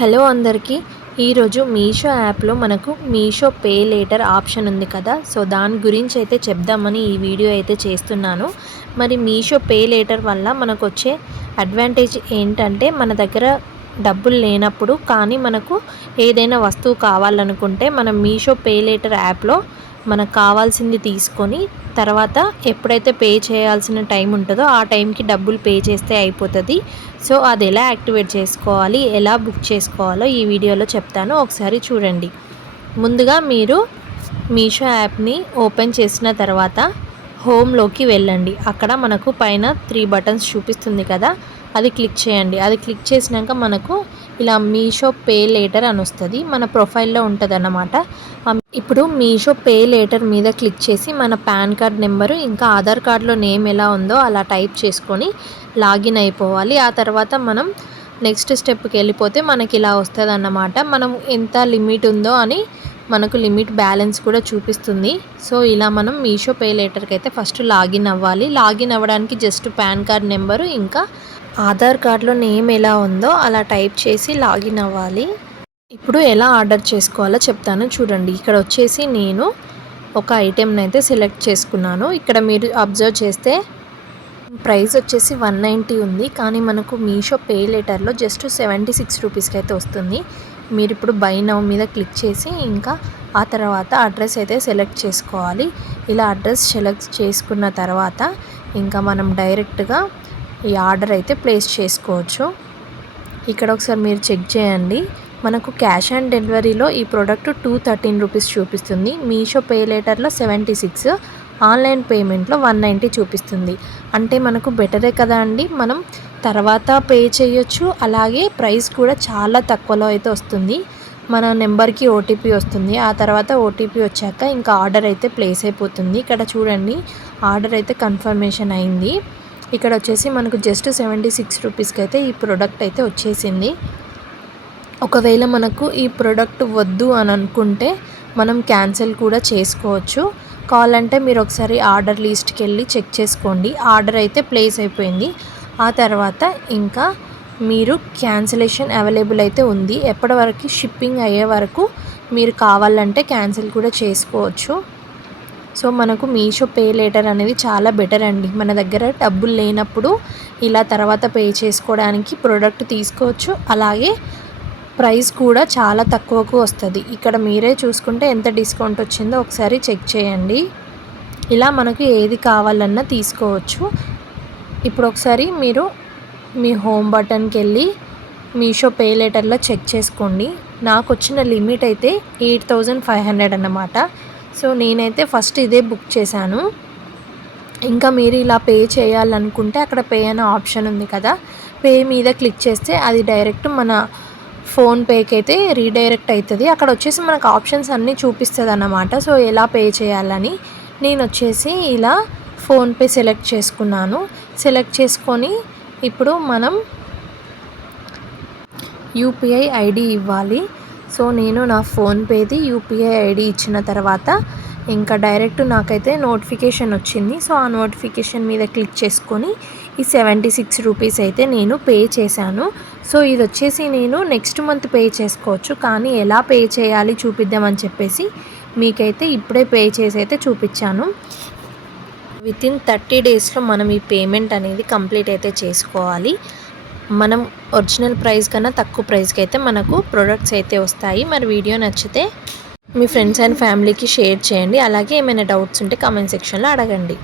Hello అందరికీ ఈరోజు మీషో యాప్లో మనకు మీషో పే లేటర్ ఆప్షన్ ఉంది కదా. సో దాని గురించి అయితే చెప్దామని ఈ వీడియో అయితే చేస్తున్నాను. మరి మీషో పే లేటర్ వల్ల మనకు వచ్చే అడ్వాంటేజ్ ఏంటంటే, మన దగ్గర డబ్బులు లేనప్పుడు కానీ మనకు ఏదైనా వస్తువు కావాలనుకుంటే మనం మీషో పే లేటర్ యాప్లో మనకు కావాల్సింది తీసుకొని తర్వాత ఎప్పుడైతే పే చేయాల్సిన టైం ఉంటుందో ఆ టైంకి డబ్బులు పే చేస్తే అయిపోతుంది. సో అది ఎలా యాక్టివేట్ చేసుకోవాలి, ఎలా బుక్ చేసుకోవాలో ఈ వీడియోలో చెప్తాను, ఒకసారి చూడండి. ముందుగా మీరు మీషో యాప్ని ఓపెన్ చేసిన తర్వాత హోమ్లోకి వెళ్ళండి. అక్కడ మనకు పైన 3 బటన్స్ చూపిస్తుంది కదా, అది క్లిక్ చేయండి. అది క్లిక్ చేసినాక మనకు ఇలా మీషో పే లేటర్ అని వస్తుంది, మన ప్రొఫైల్లో ఉంటుంది అన్నమాట. ఇప్పుడు మీషో పే లేటర్ మీద క్లిక్ చేసి మన పాన్ కార్డ్ నెంబరు ఇంకా ఆధార్ కార్డులో నేమ్ ఎలా ఉందో అలా టైప్ చేసుకొని లాగిన్ అయిపోవాలి. ఆ తర్వాత మనం నెక్స్ట్ స్టెప్కి వెళ్ళిపోతే మనకి ఇలా వస్తుంది అన్నమాట. మనం ఎంత లిమిట్ ఉందో అని మనకు లిమిట్ బ్యాలెన్స్ కూడా చూపిస్తుంది. సో ఇలా మనం మీషో పే లేటర్కి అయితే ఫస్ట్ లాగిన్ అవ్వాలి. లాగిన్ అవ్వడానికి జస్ట్ పాన్ కార్డ్ నెంబరు ఇంకా ఆధార్ కార్డులో నేమ్ ఎలా ఉందో అలా టైప్ చేసి లాగిన్ అవ్వాలి. ఇప్పుడు ఎలా ఆర్డర్ చేసుకోవాలో చెప్తాను చూడండి. ఇక్కడ వచ్చేసి నేను ఒక ఐటెంని అయితే సెలెక్ట్ చేసుకున్నాను. ఇక్కడ మీరు అబ్జర్వ్ చేస్తే ప్రైస్ వచ్చేసి 190 ఉంది, కానీ మనకు మీషో పే లేటర్లో జస్ట్ 76 రూపీస్కి అయితే వస్తుంది. మీరు ఇప్పుడు బై నౌ మీద క్లిక్ చేసి ఇంకా ఆ తర్వాత అడ్రస్ అయితే సెలెక్ట్ చేసుకోవాలి. ఇలా అడ్రస్ సెలెక్ట్ చేసుకున్న తర్వాత ఇంకా మనం డైరెక్ట్గా ఈ ఆర్డర్ అయితే ప్లేస్ చేసుకోవచ్చు. ఇక్కడ ఒకసారి మీరు చెక్ చేయండి, మనకు క్యాష్ ఆన్ డెలివరీలో ఈ ప్రోడక్ట్ 213 రూపీస్ చూపిస్తుంది. మీషో పే లేటర్లో 76, ఆన్లైన్ పేమెంట్లో 190 చూపిస్తుంది. అంటే మనకు బెటరే కదా అండి. మనం తర్వాత పే చేయొచ్చు, అలాగే ప్రైస్ కూడా చాలా తక్కువలో అయితే వస్తుంది. మన నెంబర్కి ఓటీపీ వస్తుంది. ఆ తర్వాత ఓటీపీ వచ్చాక ఇంకా ఆర్డర్ అయితే ప్లేస్ అయిపోతుంది. ఇక్కడ చూడండి, ఆర్డర్ అయితే కన్ఫర్మేషన్ అయింది. ఇక్కడ వచ్చేసి మనకు జస్ట్ 76 రూపీస్కి అయితే ఈ ప్రోడక్ట్ అయితే వచ్చేసింది. ఒకవేళ మనకు ఈ ప్రోడక్ట్ వద్దు అని అనుకుంటే మనం క్యాన్సిల్ కూడా చేసుకోవచ్చు. కావాలంటే మీరు ఒకసారి ఆర్డర్ లిస్ట్కి వెళ్ళి చెక్ చేసుకోండి. ఆర్డర్ అయితే ప్లేస్ అయిపోయింది. ఆ తర్వాత ఇంకా మీరు క్యాన్సిలేషన్ అవైలబుల్ అయితే ఉంది. ఎప్పటి వరకు షిప్పింగ్ అయ్యే వరకు మీరు కావాలంటే క్యాన్సిల్ కూడా చేసుకోవచ్చు. సో మనకు మీషో పే లేటర్ అనేది చాలా బెటర్ అండి. మన దగ్గర డబ్బులు లేనప్పుడు ఇలా తర్వాత పే చేసుకోవడానికి ప్రోడక్ట్ తీసుకోవచ్చు. అలాగే ప్రైస్ కూడా చాలా తక్కువకు వస్తుంది. ఇక్కడ మీరే చూసుకుంటే ఎంత డిస్కౌంట్ వచ్చిందో ఒకసారి చెక్ చేయండి. ఇలా మనకు ఏది కావాలన్నా తీసుకోవచ్చు. ఇప్పుడు ఒకసారి మీరు మీ హోమ్ బటన్కి వెళ్ళి మీషో పే లేటర్లో చెక్ చేసుకోండి. నాకు వచ్చిన లిమిట్ అయితే 8500 అన్నమాట. సో నేనైతే ఫస్ట్ ఇదే బుక్ చేశాను. ఇంకా మీరు ఇలా పే చేయాలనుకుంటే అక్కడ పే అనే ఆప్షన్ ఉంది కదా, పే మీద క్లిక్ చేస్తే అది డైరెక్ట్ మన ఫోన్పేకి అయితే రీడైరెక్ట్ అవుతుంది. అక్కడ వచ్చేసి మనకు ఆప్షన్స్ అన్నీ చూపిస్తుంది అన్నమాట. సో ఎలా పే చేయాలని నేను వచ్చేసి ఇలా ఫోన్పే సెలెక్ట్ చేసుకున్నాను. సెలెక్ట్ చేసుకొని ఇప్పుడు మనం యూపీఐ ఐడి ఇవ్వాలి. సో నేను నా ఫోన్పేది యూపీఐ ఐడి ఇచ్చిన తర్వాత ఇంకా డైరెక్ట్ నాకైతే నోటిఫికేషన్ వచ్చింది. సో ఆ నోటిఫికేషన్ మీద క్లిక్ చేసుకొని ఈ 76 రూపీస్ అయితే నేను పే చేశాను. సో ఇది వచ్చేసి నేను నెక్స్ట్ మంత్ పే చేసుకోవచ్చు, కానీ ఎలా పే చేయాలి చూపిద్దామని చెప్పేసి మీకైతే ఇప్పుడే పే చేసి అయితే చూపించాను. వితిన్ 30 డేస్లో మనం ఈ పేమెంట్ అనేది కంప్లీట్ అయితే చేసుకోవాలి. మనం ఒరిజినల్ ప్రైస్ కన్నా తక్కువ ప్రైస్కి అయితే మనకు ప్రొడక్ట్స్ అయితే వస్తాయి. మరి వీడియో నచ్చితే మీ ఫ్రెండ్స్ అండ్ ఫ్యామిలీకి షేర్ చేయండి. అలాగే ఏమైనా డౌట్స్ ఉంటే కామెంట్ సెక్షన్లో అడగండి.